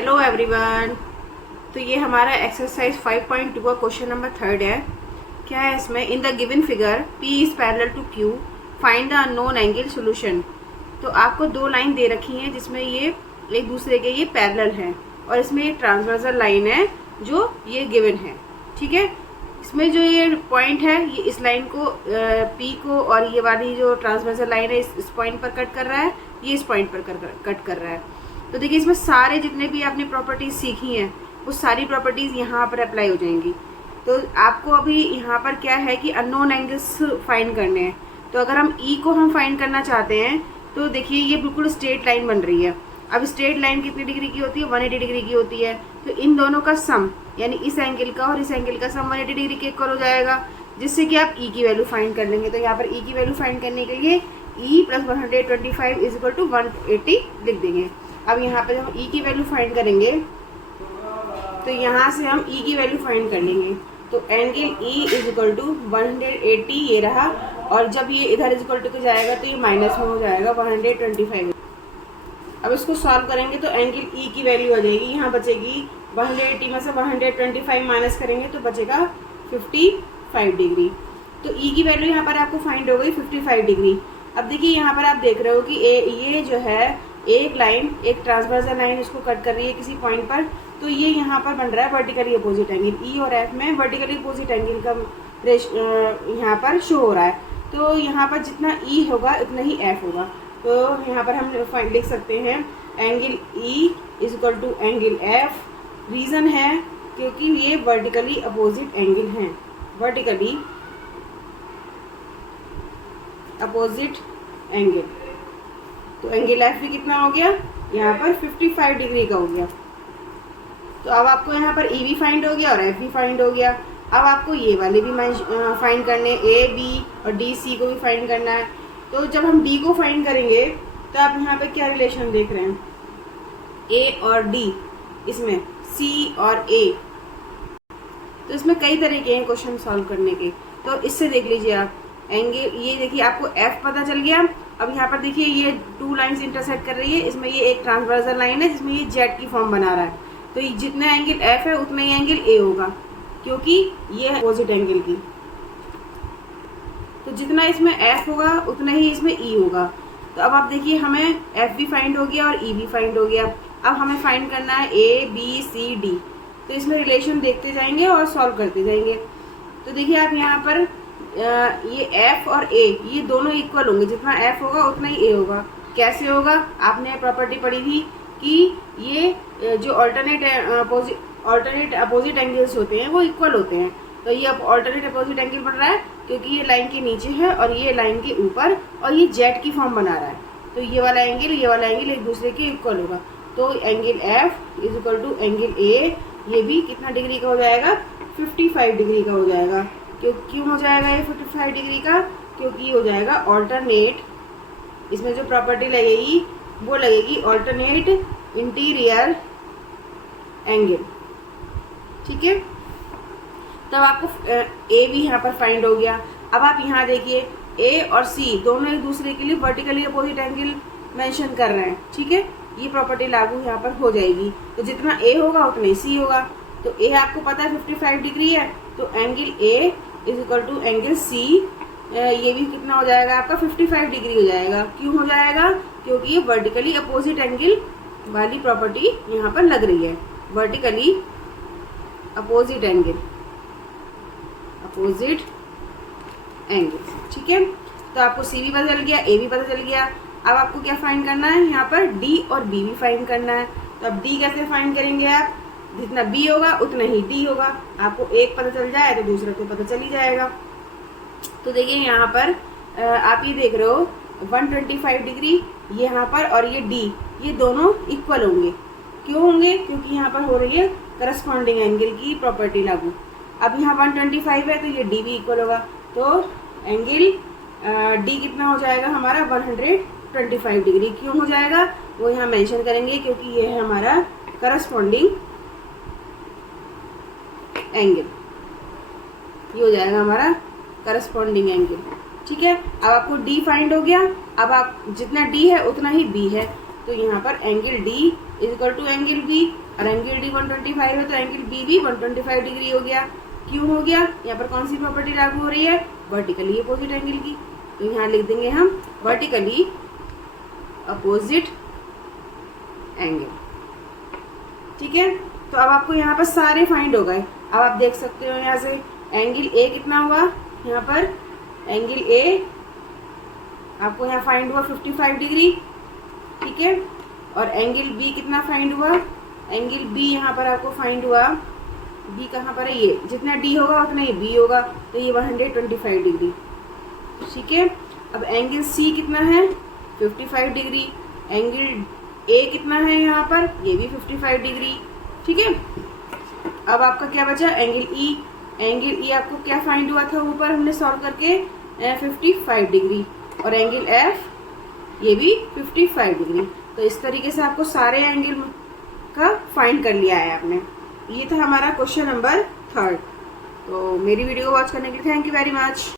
Hello everyone. तो ये हमारा एक्सरसाइज 5.2 का क्वेश्चन नंबर 3 है। क्या है इसमें? In the given figure P is parallel to Q, find the unknown angle solution. तो आपको दो लाइन दे रखी हैं जिसमें ये एक दूसरे के ये पैरेलल हैं और इसमें ये ट्रांसवर्सल लाइन है जो ये गिवन है। ठीक है, इसमें जो ये पॉइंट है ये इस लाइन को P को और ये वाली जो ट्रांसवर्सल लाइन है इस पॉइंट पर कट कर रहा है, ये इस पॉइंट पर कट कर रहा है। तो देखिए इसमें सारे जितने भी आपने प्रॉपर्टीज सीखी हैं वो सारी प्रॉपर्टीज यहाँ पर अप्लाई हो जाएंगी। तो आपको अभी यहाँ पर क्या है कि अननोन एंगल्स फाइंड करने हैं। तो अगर हम E को हम फाइंड करना चाहते हैं तो देखिए ये बिल्कुल स्ट्रेट लाइन बन रही है। अब स्ट्रेट लाइन कितनी डिग्री की होती है? 180 डिग्री की होती है। तो इन दोनों का सम यानी इस एंगल का और इस एंगल का सम 180 डिग्री के इक्वल हो जाएगा, जिससे कि आप E की वैल्यू फाइंड कर लेंगे। तो यहाँ पर E की वैल्यू फाइंड करने के लिए E + 125 = 180 लिख देंगे। अब यहाँ पे जब हम E की वैल्यू फाइंड करेंगे तो यहाँ से हम E की वैल्यू फाइंड कर लेंगे। तो एंगल E = 180 ये रहा, और जब ये इधर इक्वल टू जाएगा तो ये माइनस में हो जाएगा 125। अब इसको सॉल्व करेंगे तो एंगल E की वैल्यू आ जाएगी, यहाँ बचेगी 180 में से 125 माइनस करेंगे तो बचेगा 55 डिग्री। तो E की वैल्यू यहाँ पर आपको फाइंड हो गई 55 डिग्री। अब देखिए यहाँ पर आप देख रहे हो कि ये जो है एक लाइन, एक ट्रांसवर्सल लाइन इसको कट कर रही है किसी पॉइंट पर। तो ये यहाँ पर बन रहा है वर्टिकली अपोजिट एंगल। E और F में वर्टिकली अपोजिट एंगल का यहाँ पर शो हो रहा है। तो यहाँ पर जितना E होगा उतना ही F होगा। तो यहाँ पर हम लिख सकते हैं angle E = angle F। Reason है क्योंकि ये वर्टिकली अपोजिट एंगल हैं, वर्टिकली अपोजिट एंगल। तो एंगल F भी कितना हो गया? यहाँ पर 55 डिग्री का हो गया। तो अब आपको यहाँ पर E भी फाइंड हो गया और F भी फाइंड हो गया। अब आपको ये वाले भी फाइंड करने, A, B और D, C को भी फाइंड करना है। तो जब हम D को फाइंड करेंगे तो आप यहाँ पे क्या रिलेशन देख रहे हैं? A और D, इसमें C और A। तो इसमें कई तरीके हैं क्वेश्चन सॉल्व करने के। तो इससे देख लीजिए आप एंगल, ये देखिए आपको F पता चल गया। अब यहाँ पर देखिए ये टू लाइंस इंटरसेक्ट कर रही है, इसमें ये एक ट्रांसवर्सल लाइन है जिसमें ये जेड की फॉर्म बना रहा है। तो जितना एंगल F है उतना ही एंगल A होगा, क्योंकि ये है अपोजिट एंगल की। तो जितना इसमें F होगा उतना ही इसमें E होगा। तो अब आप देखिए हमें F भी फाइंड हो गया और E भी फाइंड हो गया। अब हमें फाइंड करना है A, B, C, D। तो इसमें रिलेशन देखते जाएंगे और सॉल्व करते जाएंगे। तो देखिए आप यहाँ पर ये F और A ये दोनों इक्वल होंगे, जितना F होगा उतना ही A होगा। कैसे होगा? आपने प्रॉपर्टी पढ़ी थी कि ये जो ऑल्टरनेट अपोजिट एंगल्स होते हैं वो इक्वल होते हैं। तो ये अब ऑल्टरनेट अपोजिट एंगल बन रहा है क्योंकि ये लाइन के नीचे है और ये लाइन के ऊपर, और ये जेड की फॉर्म बना रहा है। तो ये वाला एंगल एक दूसरे के इक्वल होगा। तो एंगल F = एंगल A ये भी कितना डिग्री का हो जाएगा? 55 डिग्री का हो जाएगा। क्यों हो जाएगा ये 55 डिग्री का? क्योंकि ये हो जाएगा ऑल्टरनेट, इसमें जो प्रॉपर्टी लगेगी वो लगेगी ऑल्टरनेट इंटीरियर एंगल। ठीक है, तब आपको A भी यहाँ पर फाइंड हो गया। अब आप यहाँ देखिए A और C दोनों एक दूसरे के लिए वर्टिकली अपोजिट एंगल मेंशन कर रहे हैं। ठीक है, ये प्रॉपर्टी लागू यहाँ पर हो जाएगी। तो जितना A होगा उतना ही C होगा। तो A आपको पता है 55 डिग्री है, तो एंगल A = एंगल C ये भी कितना हो जाएगा आपका? 55 डिग्री हो जाएगा। क्यों हो जाएगा? क्योंकि ये वर्टिकली अपोजिट एंगल वाली प्रॉपर्टी यहाँ पर लग रही है, vertically opposite angle, opposite angle. ठीक है, तो आपको C भी पता चल गया, A भी पता चल गया। अब आपको क्या फाइंड करना है? यहाँ पर D और B भी फाइंड करना है। तो अब D कैसे फाइंड करेंगे आप? जितना B होगा उतना ही D होगा। आपको एक पता चल जाए तो दूसरा को पता चल ही जाएगा। तो देखिए यहाँ पर आप ये देख रहे हो 125 डिग्री यहाँ पर, और ये D ये दोनों इक्वल होंगे। क्यों होंगे? क्योंकि यहाँ पर हो रही है करस्पॉन्डिंग एंगल की प्रॉपर्टी लागू। अब यहाँ 125 है तो ये D भी इक्वल होगा। तो एंगल D कितना हो जाएगा हमारा? 125 डिग्री। क्यों हो जाएगा वो यहाँ मेंशन करेंगे, क्योंकि ये है हमारा करस्पॉन्डिंग एंगल, ये हो जाएगा हमारा करस्पॉन्डिंग एंगल। ठीक है, अब आपको D फाइंड हो गया। अब आप जितना D है उतना ही B है। तो यहाँ पर angle D is equal to angle B, और एंगल डी 125 है तो एंगल बी भी 125 डिग्री हो गया। क्यों हो गया? यहाँ पर कौन सी प्रॉपर्टी लागू हो रही है? वर्टिकली अपोजिट एंगल की। तो यहाँ लिख देंगे हम वर्टिकली अपोजिट एंगल। ठीक है, तो अब आपको यहाँ पर सारे फाइंड हो गए। अब आप देख सकते हो यहाँ से एंगल ए कितना हुआ, यहाँ पर एंगल ए आपको यहाँ फाइंड हुआ 55 डिग्री। ठीक है, और एंगल बी कितना फाइंड हुआ? एंगल बी यहाँ पर आपको फाइंड हुआ, बी कहाँ पर है? ये जितना डी होगा उतना ही बी होगा, तो ये 125 डिग्री। ठीक है, अब एंगल सी कितना है? 55 डिग्री। एंगल ए कितना है यहाँ पर? ये भी 55 डिग्री। ठीक है, अब आपका क्या बचा? Angle E. एंगल ई आपको क्या फाइंड हुआ था ऊपर हमने सॉल्व करके? 55 डिग्री। और एंगल एफ ये भी 55 डिग्री। तो इस तरीके से आपको सारे एंगल का फाइंड कर लिया है आपने। ये था हमारा क्वेश्चन नंबर 3। तो मेरी वीडियो को वॉच करने के लिए थैंक यू वेरी मच।